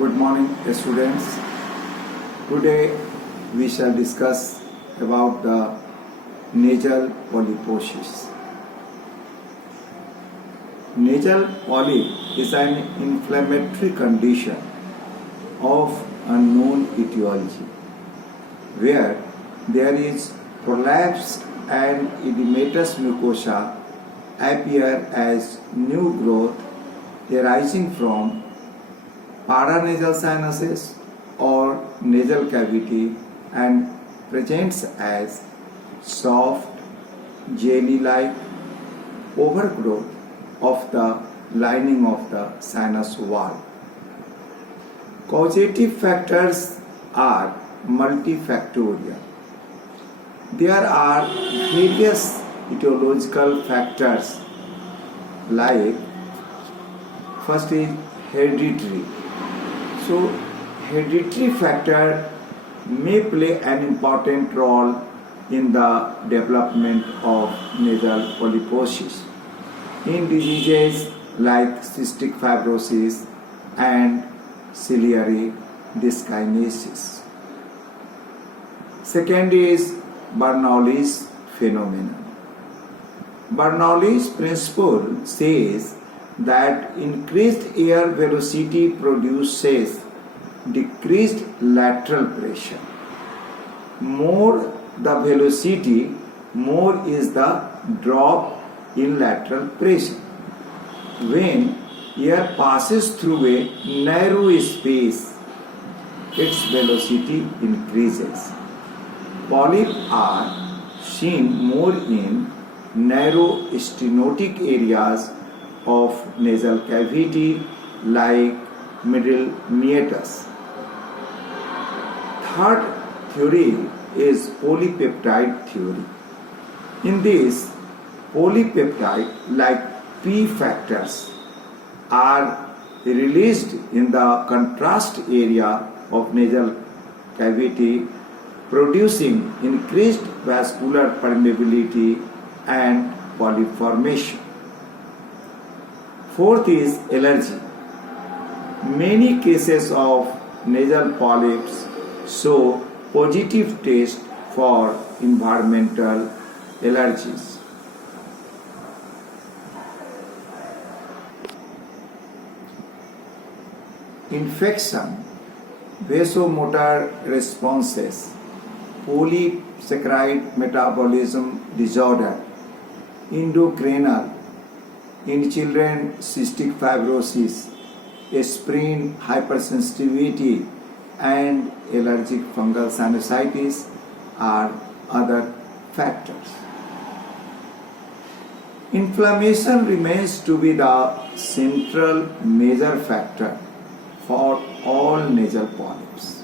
Good morning, students. Today we shall discuss about the nasal polyposis. Nasal polyp is an inflammatory condition of unknown etiology where there is prolapsed and edematous mucosa appear as new growth arising from paranasal sinuses or nasal cavity and presents as soft, jelly-like overgrowth of the lining of the sinus wall. Causative factors are multifactorial. There are various etiological factors like first is hereditary. So hereditary factor may play an important role in the development of nasal polyposis in diseases like cystic fibrosis and ciliary dyskinesis. Second is Bernoulli's phenomenon. Bernoulli's principle says that increased air velocity produces decreased lateral pressure. More the velocity, more is the drop in lateral pressure. When air passes through a narrow space, its velocity increases. Polyps are seen more in narrow stenotic areas of nasal cavity like middle meatus. Third theory is polypeptide theory. In this, polypeptide like P factors are released in the contrast area of nasal cavity, producing increased vascular permeability and polyp formation. Fourth is allergy. Many cases of nasal polyps show positive test for environmental allergies. Infection, vasomotor responses, polysaccharide metabolism disorder, endocrinal, in children cystic fibrosis, aspirin hypersensitivity and allergic fungal sinusitis are other factors. Inflammation remains to be the central major factor for all nasal polyps.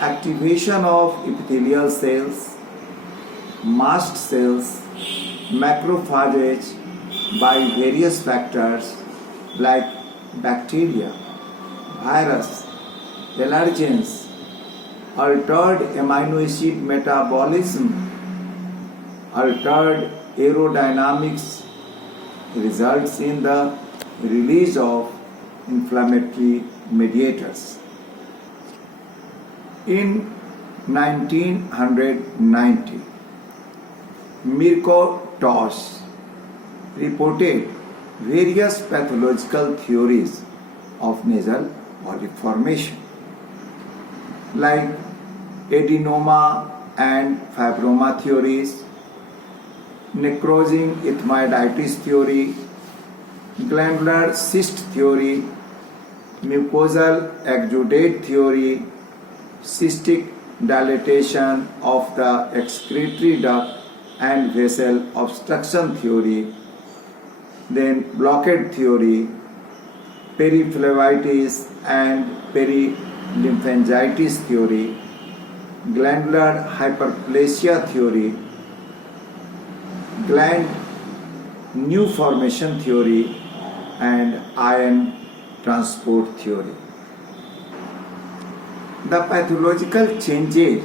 Activation of epithelial cells, mast cells, macrophages by various factors like bacteria, virus, allergens, altered amino acid metabolism, altered aerodynamics results in the release of inflammatory mediators. In 1990, Mirko Tosh reported various pathological theories of nasal polyp formation like adenoma and fibroma theories, necrosing ethmoiditis theory, glandular cyst theory, mucosal exudate theory, cystic dilatation of the excretory duct and vessel obstruction theory, then blockade theory, periphlebitis and perilymphangitis theory, glandular hyperplasia theory, gland new formation theory, and ion transport theory. The pathological changes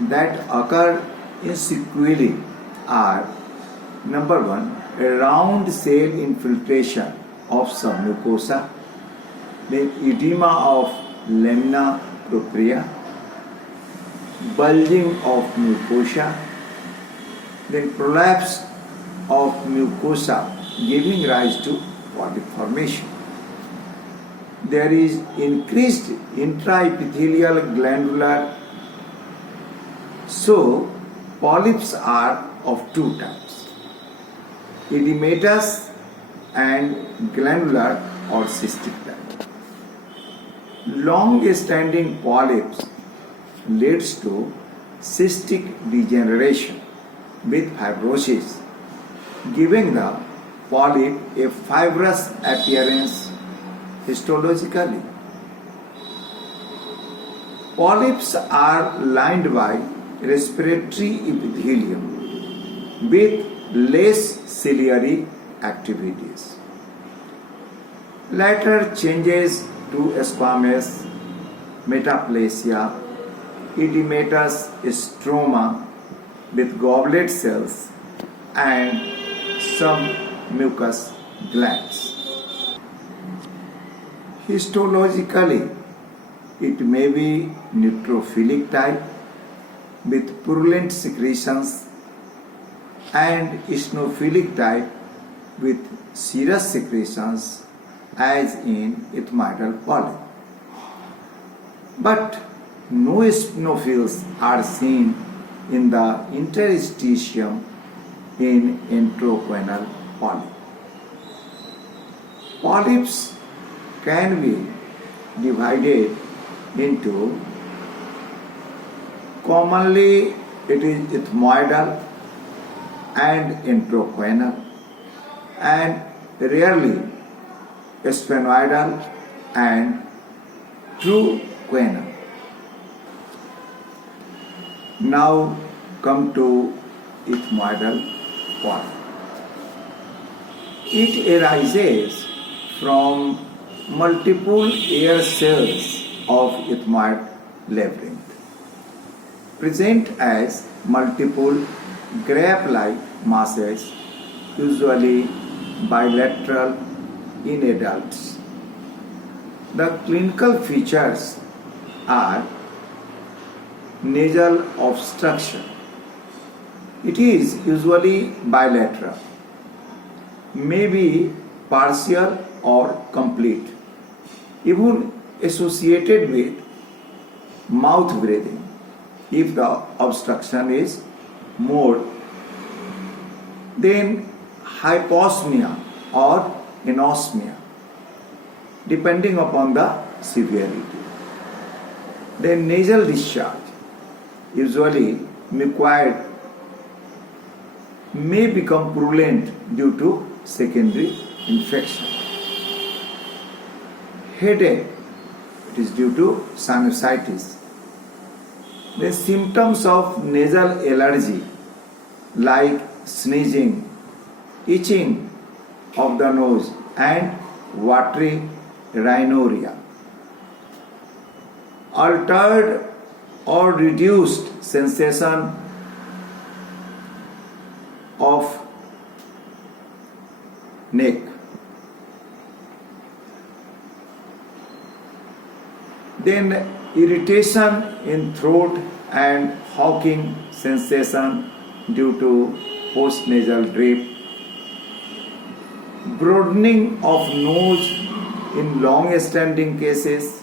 that occur in sequelae are: number 1, round cell infiltration of submucosa. then edema of lamina propria, bulging of mucosa, then prolapse of mucosa giving rise to polyp formation. There is increased intraepithelial glandular. So, polyps are of two types, edematous and glandular or cystic type. Long-standing polyps leads to cystic degeneration with fibrosis, giving the polyp a fibrous appearance histologically. Polyps are lined by respiratory epithelium with less ciliary activities. Later changes to squamous, metaplasia, edematous stroma with goblet cells and some mucous glands. Histologically, it may be neutrophilic type with purulent secretions and eosinophilic type with serous secretions as in ethmoidal polyp. But no eosinophils are seen in the interstitium in enteroquenal polyp. Polyps can be divided into, commonly it is ethmoidal and enteroquenal, and rarely sphenoidal and truquenal. Now come to ethmoidal polyp. It arises from multiple air cells of ethmoid labyrinth, present as multiple grape-like masses, usually bilateral in adults. The clinical features are nasal obstruction. It is usually bilateral, may be partial or complete, even associated with mouth breathing if the obstruction is more. Then hyposmia or anosmia, depending upon the severity. Then nasal discharge, usually mucoid, may become purulent due to secondary infection. Headache, it is due to sinusitis. The symptoms of nasal allergy like sneezing, itching of the nose and watery rhinorrhea. Altered or reduced sensation of neck. Then irritation in throat and hawking sensation due to postnasal drip. Broadening of nose in long-standing cases.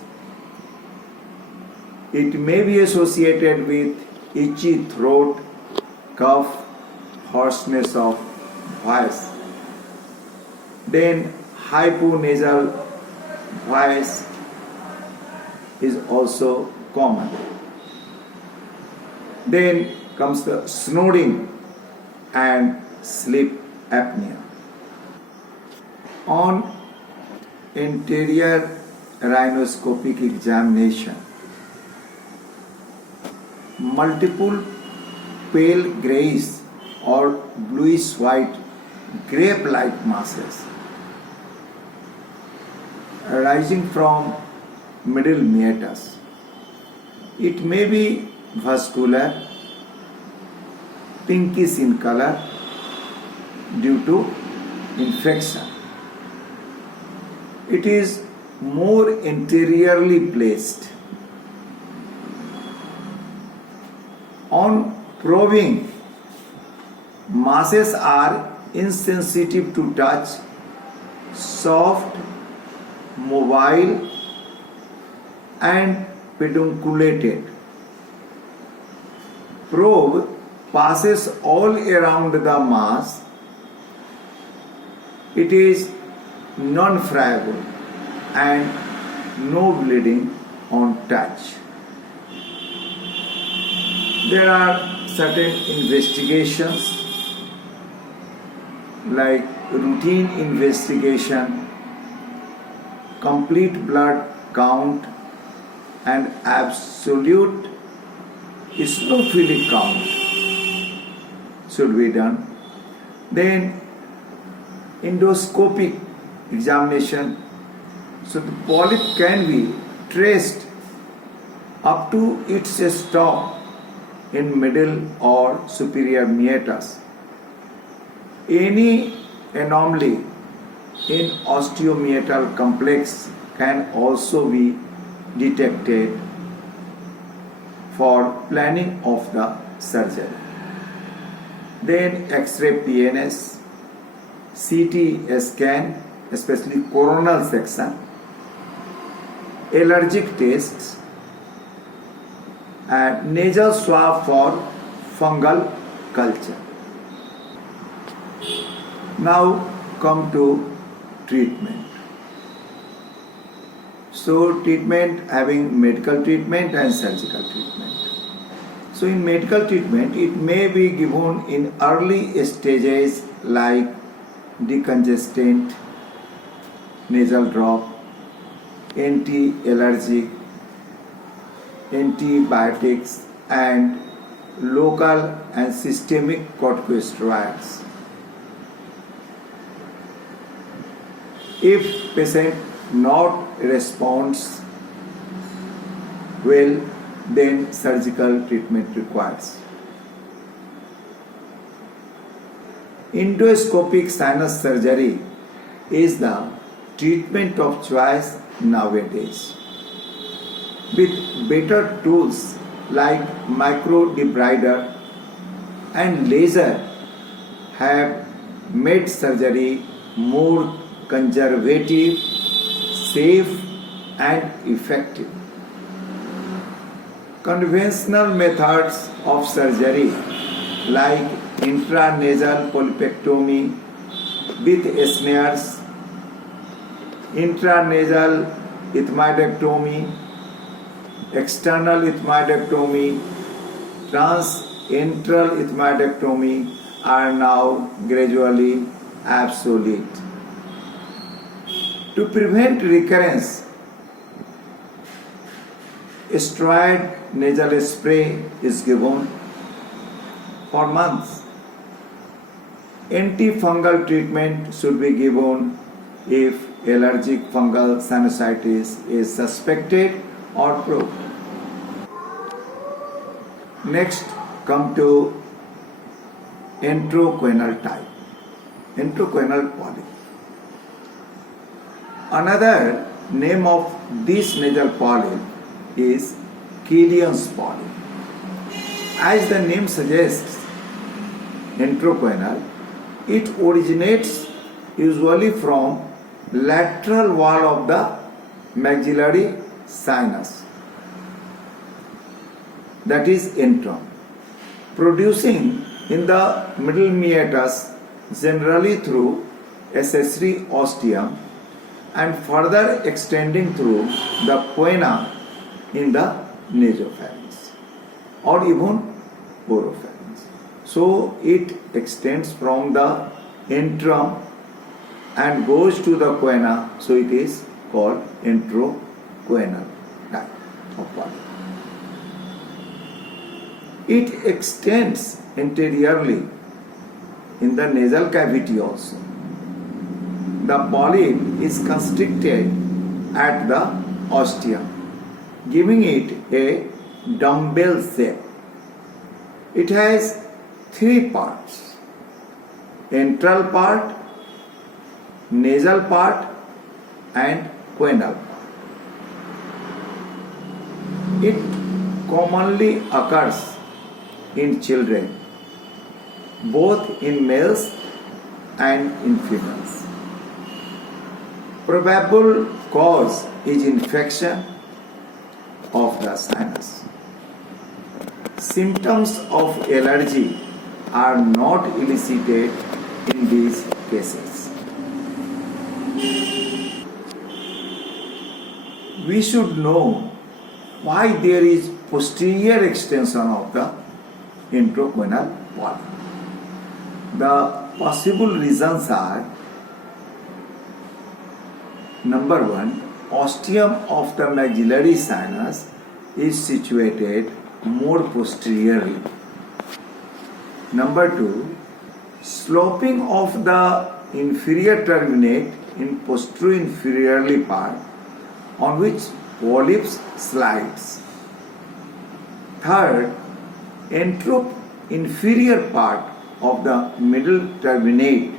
It may be associated with itchy throat, cough, hoarseness of voice. Then hyponasal voice is also common. Then comes the snoring and sleep apnea. On anterior rhinoscopic examination, multiple pale greyish or bluish white grape-like masses arising from middle meatus. It may be vascular, pinkish in color due to infection. It is more anteriorly placed. On probing, masses are insensitive to touch, soft, mobile, and pedunculated. Probe passes all around the mass. It is non-friable and no bleeding on touch. There are certain investigations like routine investigation, complete blood count, and absolute eosinophilic count should be done. Then endoscopic examination, so the polyp can be traced up to its stop in middle or superior meatus. Any anomaly in osteomeatal complex can also be detected for planning of the surgery. Then X-ray PNS, CT scan, especially coronal section, allergic tests, and nasal swab for fungal culture. Now come to treatment. So treatment, having medical treatment and surgical treatment. So in medical treatment, it may be given in early stages like decongestant, nasal drop, anti-allergic, antibiotics, and local and systemic corticosteroids. If patient not responds well, then surgical treatment requires. Endoscopic sinus surgery is the treatment of choice nowadays. With better tools like microdebrider and laser have made surgery more conservative, safe, and effective. Conventional methods of surgery like intranasal polypectomy with snares, intranasal ethmoidectomy, external ethmoidectomy, transantral ethmoidectomy are now gradually obsolete. To prevent recurrence, steroid nasal spray is given for months. Antifungal treatment should be given if allergic fungal sinusitis is suspected or proved. Next, come to enteroquenal type, enteroquenal polyp. Another name of this nasal polyp is Killian's polyp. As the name suggests, enteroquenal, it originates usually from lateral wall of the maxillary sinus, that is entrum, producing in the middle meatus generally through accessory ostium and further extending through the poena in the nasopharynx or even oropharynx. So it extends from the entrum and goes to the poena, so it is called enteroquenal type of polyp. It extends anteriorly in the nasal cavity also. The polyp is constricted at the ostium, giving it a dumbbell shape. It has three parts: antral part, nasal part, and quenal part. It commonly occurs in children, both in males and in females. Probable cause is infection of the sinus. Symptoms of allergy are not elicited in these cases. We should know why there is posterior extension of the intraquenal polyp. The possible reasons are: number one, ostium of the maxillary sinus is situated more posteriorly. Number two, sloping of the inferior turbinate in posterior-inferiorly part on which polyps slides. Third, inferior part of the middle turbinate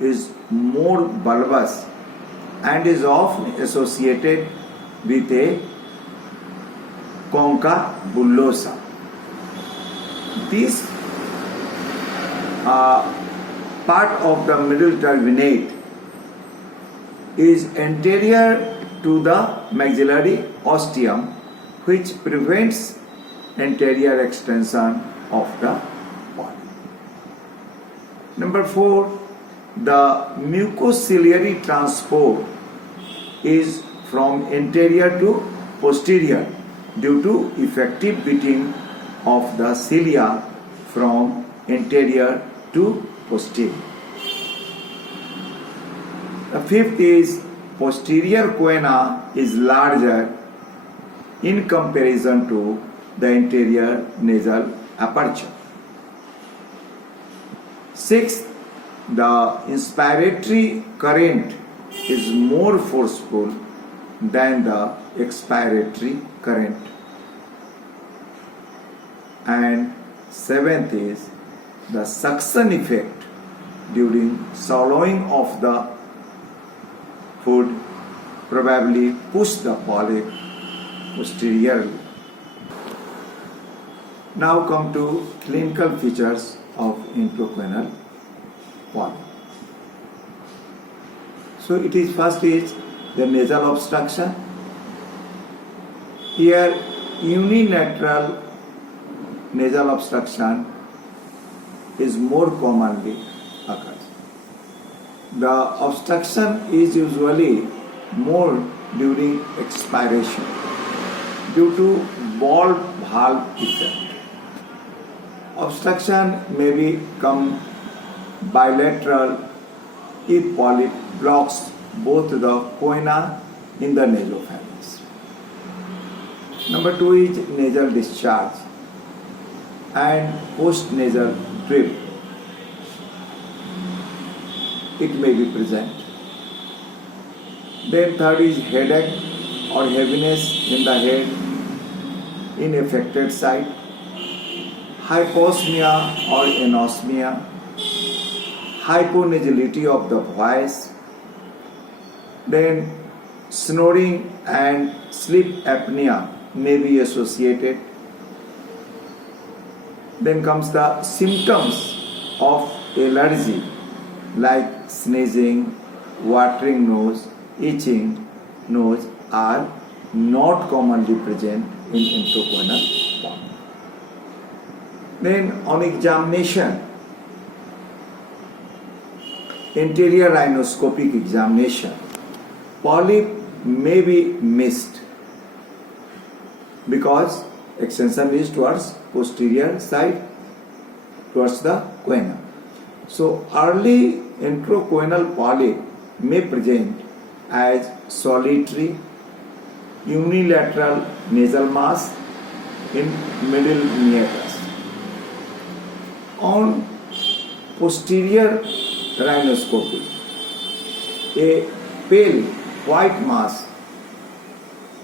is more bulbous and is often associated with a concha bullosa. This part of the middle turbinate is anterior to the maxillary ostium, which prevents anterior extension of the polyp. Number four, the mucociliary transport is from anterior to posterior due to effective beating of the cilia from anterior to posterior. The fifth is posterior choana is larger in comparison to the anterior nasal aperture. Sixth, the inspiratory current is more forceful than the expiratory current. And seventh is the suction effect during swallowing of the food probably push the polyp posteriorly. Now come to clinical features of intraquenal polyp. So it is first is the nasal obstruction. Here unilateral nasal obstruction is more commonly occurs. The obstruction is usually more during expiration due to ball valve effect. Obstruction may become bilateral if polyp blocks both the choana in the nasopharynx. Number two is nasal discharge and post-nasal drip. It may be present. Then third is headache or heaviness in the head in affected site, hyposmia or anosmia, hyponasality of the voice, then snoring and sleep apnea may be associated. Then comes the symptoms of allergy like sneezing, watering nose, itching nose are not commonly present in intraquenal polyp. Then on examination, anterior rhinoscopic examination, polyp may be missed because extension is towards posterior side, towards the choana. So early intraquenal polyp may present as solitary unilateral nasal mass in middle meatus. On posterior rhinoscopy, a pale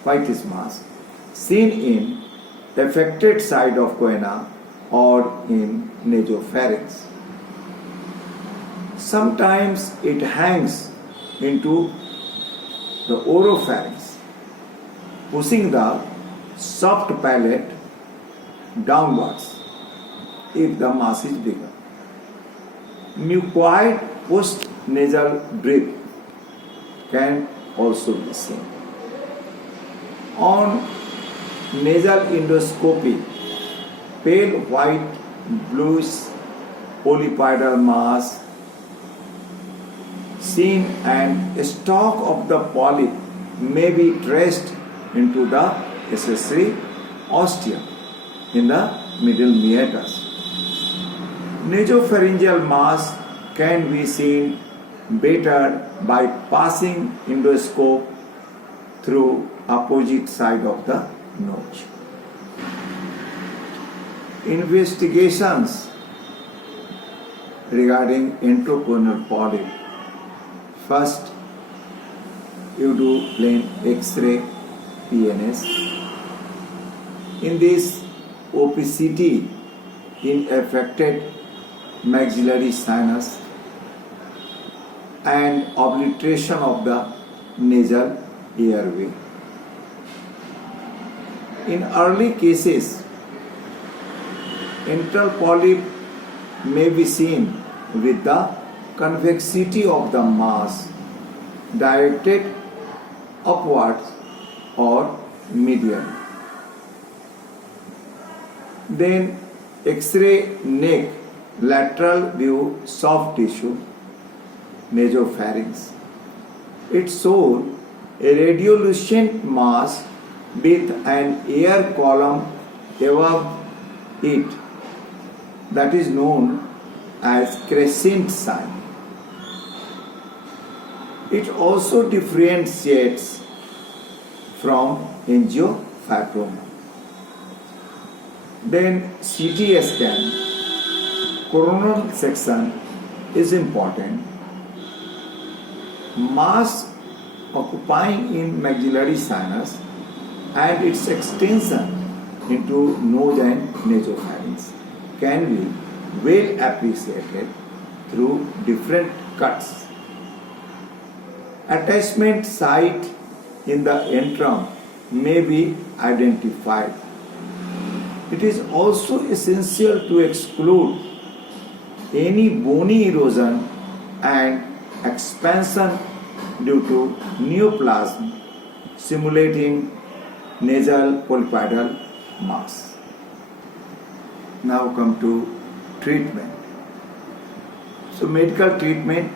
whitish mass seen in affected side of choana or in nasopharynx. Sometimes it hangs into the oropharynx, pushing the soft palate downwards if the mass is bigger. Mucoid post-nasal drip can also be seen. On nasal endoscopy, pale white bluish polypoidal mass seen and stalk of the polyp may be traced into the accessory ostium in the middle meatus. Nasopharyngeal mass can be seen better by passing endoscope through opposite side of the nose. Investigations regarding enterocorneal polyp. First, you do plain X-ray PNS. In this opacity in affected maxillary sinus and obliteration of the nasal airway. In early cases, enteral polyp may be seen with the convexity of the mass directed upwards or medially. Then X-ray neck lateral view soft tissue nasopharynx. It shows a radiolucent mass with an air column above it that is known as crescent sign. It also differentiates from angiofibroma. Then CT scan, coronal section is important. Mass occupying in maxillary sinus and its extension into nose and nasopharynx can be well appreciated through different cuts. Attachment site in the antrum may be identified. It is also essential to exclude any bony erosion and expansion due to neoplasm simulating nasal polypoidal mass. Now come to treatment. So medical treatment,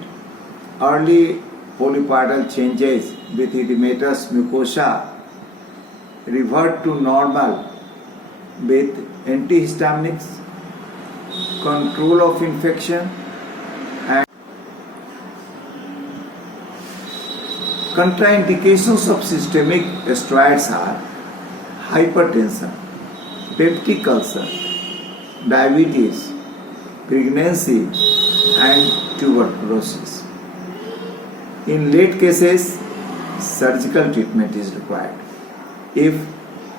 early polypoidal changes with edematous mucosa revert to normal with antihistaminics, control of infection, and contraindications of systemic steroids are hypertension, peptic ulcer, diabetes, pregnancy, and tuberculosis. In late cases, surgical treatment is required if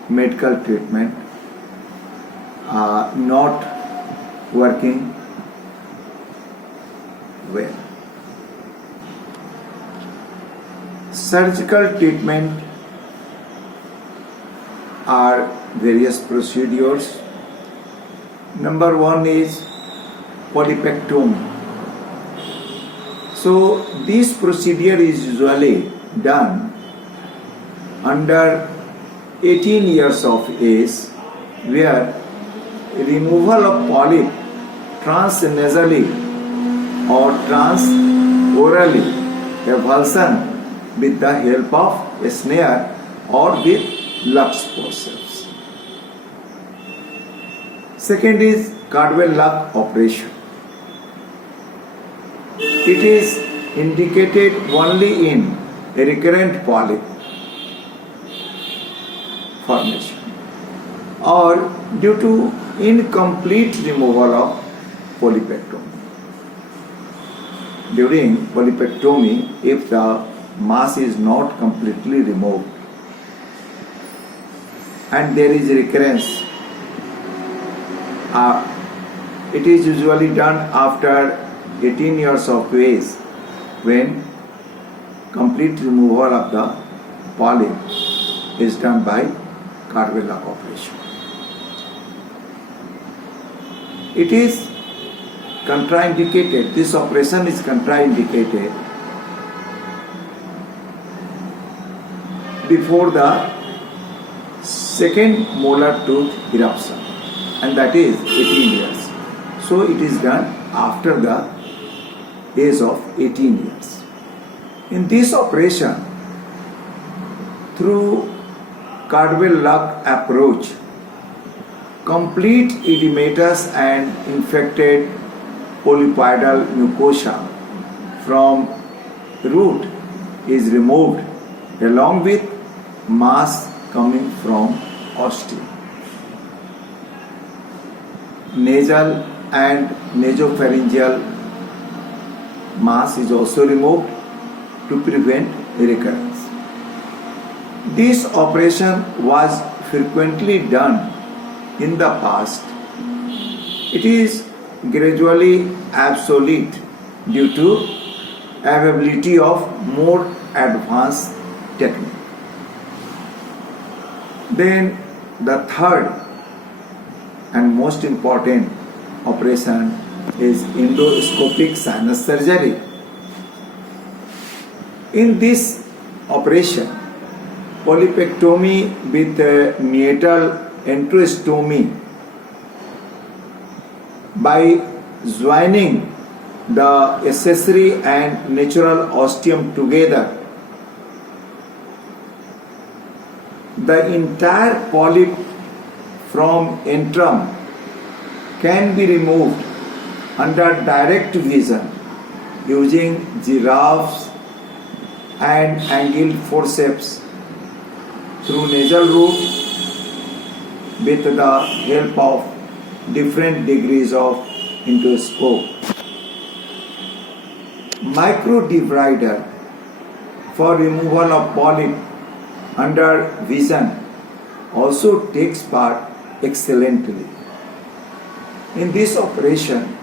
medical treatment not working well. Surgical treatment are various procedures. Number one is polypectomy. So this procedure is usually done under 18 years of age, where removal of polyp transnasally or transorally avulsion with the help of a snare or with Lux forceps. Second is Cardwell Lux operation. It is indicated only in a recurrent polyp formation or due to incomplete removal of polypectomy. During polypectomy, if the mass is not completely removed and there is recurrence, it is usually done after 18 years of age, when complete removal of the polyp is done by Cardiac operation. It is contraindicated, this operation is contraindicated before the second molar tooth eruption, and that is 18 years. So it is done after the age of 18 years. In this operation, through Cardwell-Luck approach, complete edematous and infected polypoidal mucosa from root is removed along with mass coming from ostium. Nasal and nasopharyngeal mass is also removed to prevent recurrence. This operation was frequently done in the past. It is gradually obsolete due to availability of more advanced technique. Then the third and most important operation is endoscopic sinus surgery. In this operation, polypectomy with meatal enterostomy by joining the accessory and natural ostium together, the entire polyp from antrum can be removed under direct vision using giraffes and angled forceps through nasal route with the help of different degrees of endoscope. Microdebrider for removal of polyp under vision also takes part excellently. In this operation,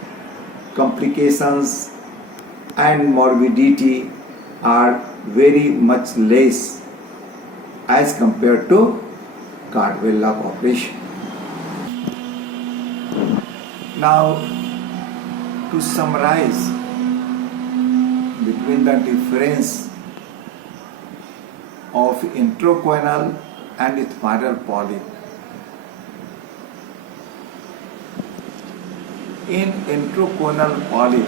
complications and morbidity are very much less as compared to Cardwell-Luck operation. Now, to summarize between the difference of intracoronal and ethmoidal polyp. In intracoronal polyp,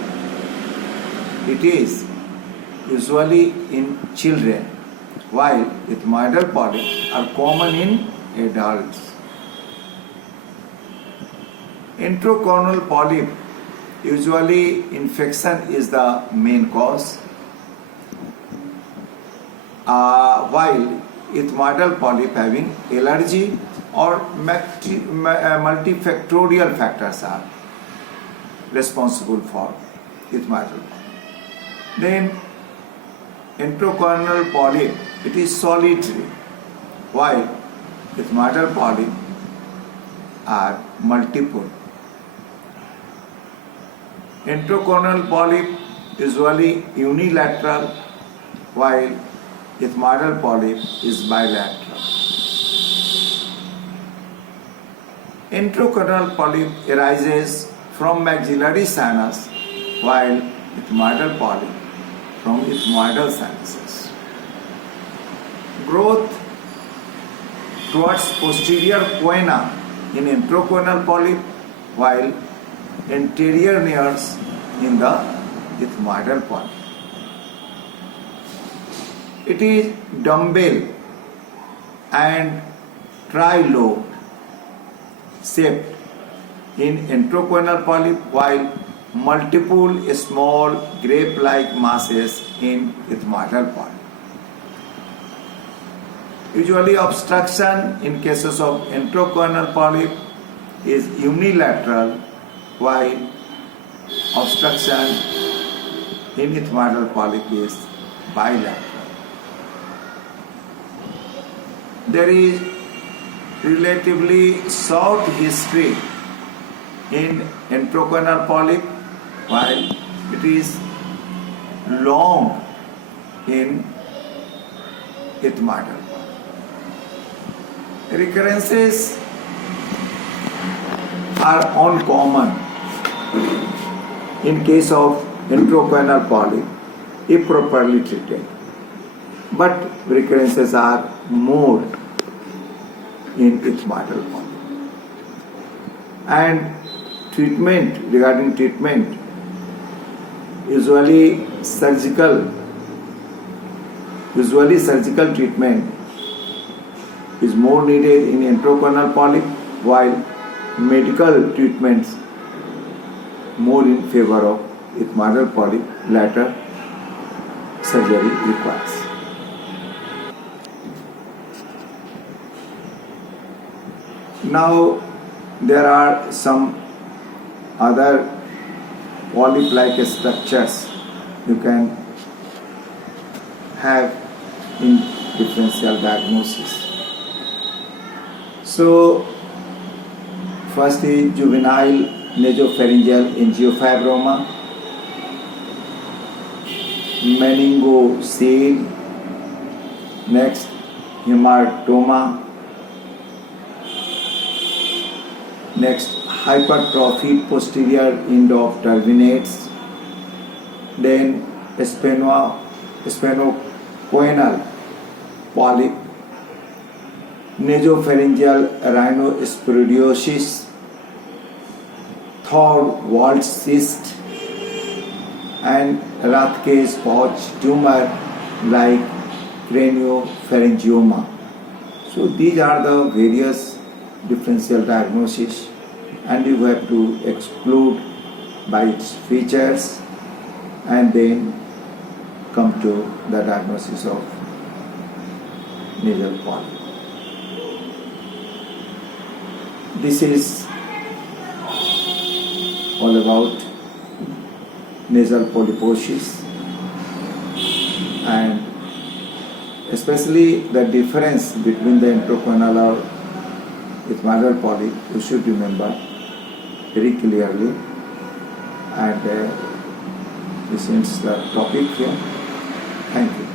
it is usually in children, while ethmoidal polyps are common in adults. Intracoronal polyp, usually infection is the main cause, while ethmoidal polyp having allergy or multifactorial factors are responsible for ethmoidal polyp. Then intracoronal polyp, it is solitary, while ethmoidal polyp are multiple. Intracoronal polyp usually unilateral, while ethmoidal polyp is bilateral. Intracoronal polyp arises from maxillary sinus, while ethmoidal polyp from ethmoidal sinuses. Growth towards posterior choana in intracoronal polyp, while anterior nares in the ethmoidal polyp. It is dumbbell and trilobed shaped in intracoronal polyp, while multiple small grape-like masses in ethmoidal polyp. Usually obstruction in cases of intracoronal polyp is unilateral, while obstruction in ethmoidal polyp is bilateral. There is relatively short history in intracoronal polyp, while it is long in ethmoidal polyp. Recurrences are uncommon in case of intracoronal polyp if properly treated, but recurrences are more in ethmoidal polyp. And regarding treatment, usually surgical treatment is more needed in intracoronal polyp, while medical treatments more in favor of ethmoidal polyp, latter surgery requires. Now there are some other polyp-like structures you can have in differential diagnosis. So first is juvenile nasopharyngeal angiofibroma, meningocele, next hematoma, next hypertrophied posterior end of turbinates, then sphenocoenal polyp, nasopharyngeal rhinosporidiosis, third walled cyst, and Rathke's pouch tumor like craniopharyngioma. So these are the various differential diagnosis, and you have to exclude by its features and then come to the diagnosis of nasal polyp. This is all about nasal polyposis, and especially the difference between the intracoronal or ethmoidal polyp you should remember very clearly, and this ends the topic here. Thank you.